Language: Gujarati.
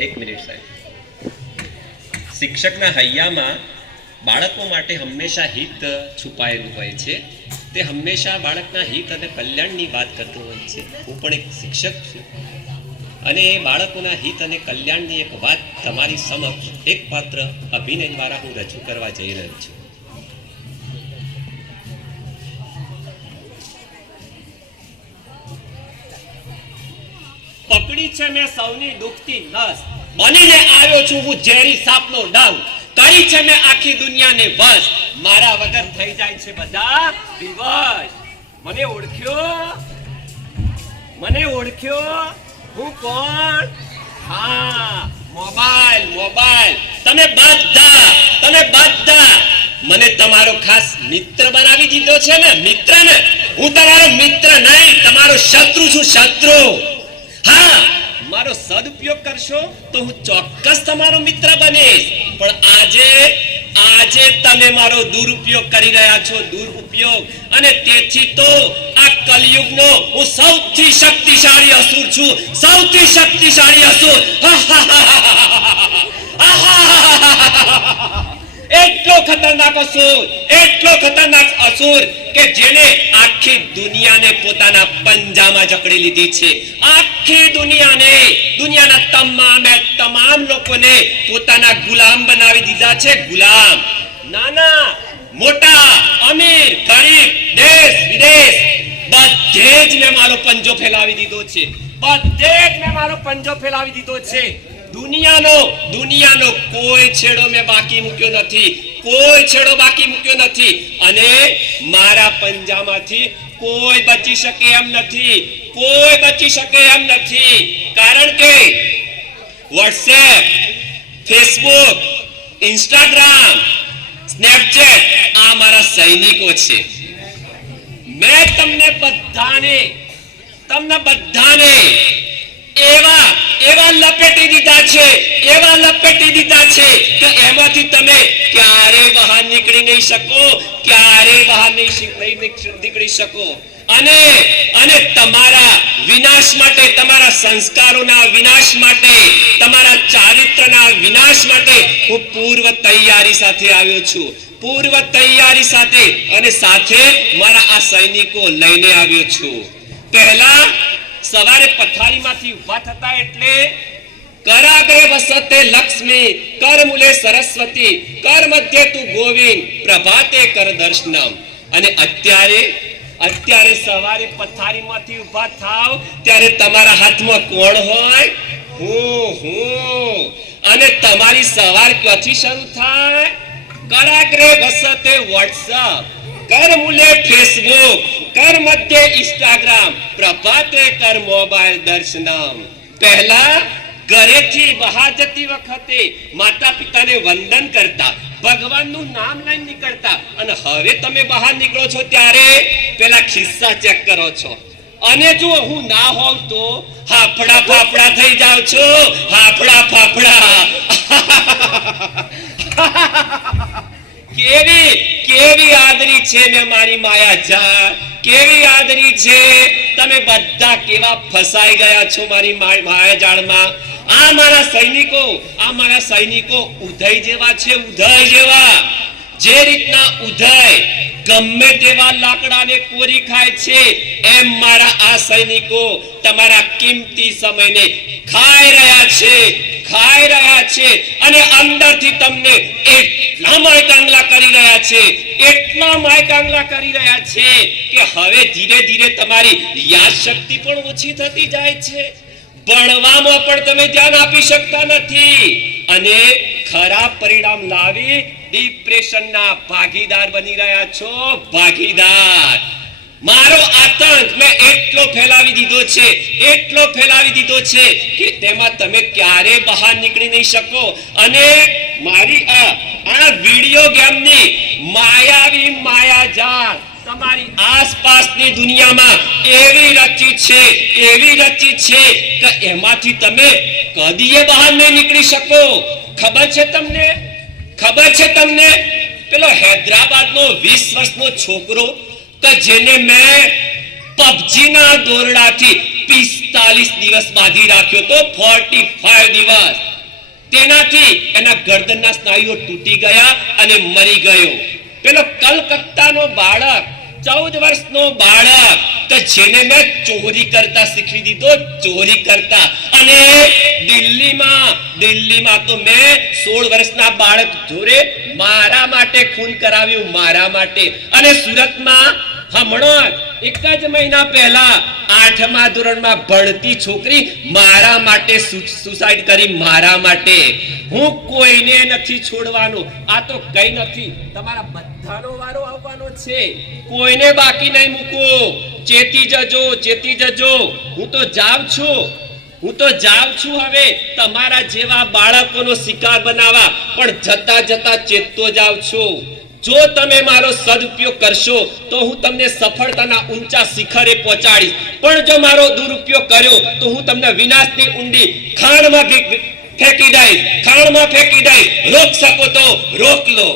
એક મિનિટ સાહેબ. શિક્ષકના હૈયામાં બાળકો માટે હંમેશા હિત છુપાયેલું હોય છે. તે હંમેશા બાળકના હિત અને કલ્યાણની વાત કરતો હોય છે. હું પણ એક શિક્ષક છું. અને એ બાળકોના હિત અને કલ્યાણની એક વાત તમારી સમક્ષ એક પાત્ર અભિનય દ્વારા હું રજૂ કરવા જઈ રહ્યો છું. પકડી છે મેં સૌની દુખતી નસ. બનીને આવ્યો છું હું ઝેરી સાપનો ડંગ કરી છે મેં આખી દુનિયાને વશ? મારા વગર થઈ જાય છે બધા વિવશ મને ઓળખ્યો? મને ઓળખ્યો? હું કોણ? હા, મોબાઈલ મોબાઈલ. તમે બધા તમે બધા. મને તમારો ખાસ મિત્ર બનાવી દીધો છે ને મિત્ર ને હું તમારો મિત્ર નહીં, તમારો શત્રુ છું, શત્રુ. હા મારો સદુપયોગ કરશો તો હું ચોક્કસ તમારો મિત્ર બનીશ પણ આજે આજે તમે મારો દુરુપયોગ કરી રહ્યા છો દુરુપયોગ અને તેથી તો આ કલયુગનો હું સૌથી શક્તિશાળી અસુર છું સૌથી શક્તિશાળી અસુર એટલો ખતરનાક અસુર, એટલો ખતરનાક અસુર કે જેને આખી દુનિયાને પોતાના પંજામાં જકડી લીધી છે. આખી દુનિયાને, દુનિયાના તમામે તમામ લોકોને પોતાના ગુલામ બનાવી દીધા છે. ગુલામ. નાના, મોટા, અમીર, ગરીબ, દેશ, વિદેશ, બધે જ મેં મારો પંજો ફેલાવી દીધો છે. બધે જ મેં મારો પંજો ફેલાવી દીધો છે. દુનિયાનો દુનિયાનો કોઈ છેડો મેં બાકી મૂક્યો નથી. કોઈ છેડો બાકી મૂક્યો નથી. અને મારા પંજામાંથી કોઈ બચી શકે એમ નથી. કોઈ બચી શકે એમ નથી. કારણ કે વોટ્સએપ ફેસબુક ઇન્સ્ટાગ્રામ સ્નેપચેટ આ મારા સૈનિકો છે. મેં તમને બધાને તમને બધાને એવા એવા લપેટી દીધા છે, એવા લપેટી દીધા છે કે એમાંથી તમે ક્યારે બહાર નીકળી નહીં શકો, ક્યારે બહાર નહીં નીકળી શકો. અને અને તમારા વિનાશ માટે, તમારા સંસ્કારોના વિનાશ માટે, તમારા ચારિત્રના વિનાશ માટે હું પૂર્વ તૈયારી સાથે આવ્યો છું. પૂર્વ તૈયારી સાથે અને સાથે મારા આ સૈનિકો લઈને આવ્યો છું. પહેલા સવારે પથારીમાંથી ઊભા થતા એટલે કરાગ્રે વસતે લક્ષ્મી કર મૂલે સરસ્વતી કર મધ્ય તું ગોવિંદ, પ્રભાતે કર દર્શનમ. અને અત્યારે અત્યારે સવારે પથારીમાંથી ઊભા થાવ, ત્યારે તમારા હાથમાં કોણ હોય? હું હું. અને તમારી સવાર ક્યાંથી શરૂ થાય? કરાગ્રે વસતે વોટ્સઅપ કરમુલે ફેસબુક. કર ઇન્સ્ટાગ્રામ પ્રભાતે કર મોબાઈલ દર્શનમ પહેલા ઘરેથી બહાર જતી વખતે માતા પિતાને વંદન કરતા ભગવાનનું નામ લઈને નીકળતા અને હવે તમે બહાર નીકળો છો ત્યારે પેલા ખિસ્સા ચેક કરો છો અને જો હું ના હોઉં તો હાફડા ફાફડા થઈ જાવ છો હાફડા ફાફડા કેવી કેવી આદરી છે મેં મારી માયા જા કેવી આદરી છે? તમે બધા કેવા ફસાઈ ગયા છો મારી માયાજાળમાં? માયા જાળમાં આ મારા સૈનિકો, આ મારા સૈનિકો ઉદય જેવા છે, ઉદય જેવા. જે રીતના ઉદય ગમે તેવા લાકડાને કોરી ખાય છે, એમ મારા આ સૈનિકો તમારા કિંમતી સમયને ખાઈ રહ્યા છે. ખાઈ રહ્યા છે અને અંદરથી તમને એટલા માયકાંગલા કરી રહ્યા છે, એટલા માયકાંગલા કરી રહ્યા છે કે હવે ધીરે ધીરે તમારી યાદ શક્તિ પણ ઓછી થતી જાય છે. ભણવામાં પણ તમે ધ્યાન આપી શકતા નથી અને ખરાબ પરિણામ લાવી ડિપ્રેશનના ભાગીદાર બની રહ્યા છો, ભાગીદાર. મારો આતંક મેં એટલો ફેલાવી દીધો છે, એટલો ફેલાવી દીધો છે કે તેમાં તમે ક્યારે બહાર નીકળી નહીં શકો. અને મારી આ આ વિડિયો ગેમની માયાવી માયાજાળ તમારી આસપાસની દુનિયામાં એવી રચી છે, એવી રચી છે કે એમાંથી તમે કદીએ બહાર નહીં નીકળી શકો. ખબર છે તમને? ખબર છે તમને? પેલો હૈદરાબાદનો 20 વર્ષનો છોકરો કે જેને મેં પબજીના દોરડાથી પિસ્તાલીસ દિવસ બાંધી રાખ્યો તો ફોર્ટી ફાઈવ દિવસ. તેનાથી એના ગરદનના સ્નાયુઓ તૂટી ગયા અને મરી ગયો. પેલો કલકત્તાનો બાળક, ચૌદ વર્ષનો બાળક, તો જેને મેં ચોરી કરતા શીખવી દીધો, ચોરી કરતા. અને દિલ્હીમાં દિલ્હીમાં તો મેં સોળ વર્ષના બાળક જોડે મારા માટે ખૂન કરાવ્યું, મારા માટે. અને સુરતમાં હમણાં, એક જ મહિના પહેલા, આઠમા ધોરણમાં ભણતી છોકરી મારા માટે સુસાઇડ કરી મારા માટે. હું કોઈને નથી છોડવાનો. આ તો કઈ નથી. તમારા બધાનો વારો આવવાનો છે. કોઈને બાકી નહીં મૂકો ચેતી જજો ચેતી જજો. હું તો જાઉં છું. હું તો જાઉં છું હવે તમારા જેવા બાળકોનો શિકાર બનાવવા. પણ જતા જતા ચેતતો જાઉં છું. જો તમે મારો સદુપયોગ કરશો, તો હું તમને સફળતાના ઊંચા શિખરે પહોંચાડીશ. પણ જો મારો દુરુપયોગ કર્યો, તો હું તમને વિનાશની ઊંડી ખાણમાં ફેંકી દઈશ. ખાણમાં ફેંકી દઈશ. રોક શકો તો રોક લો.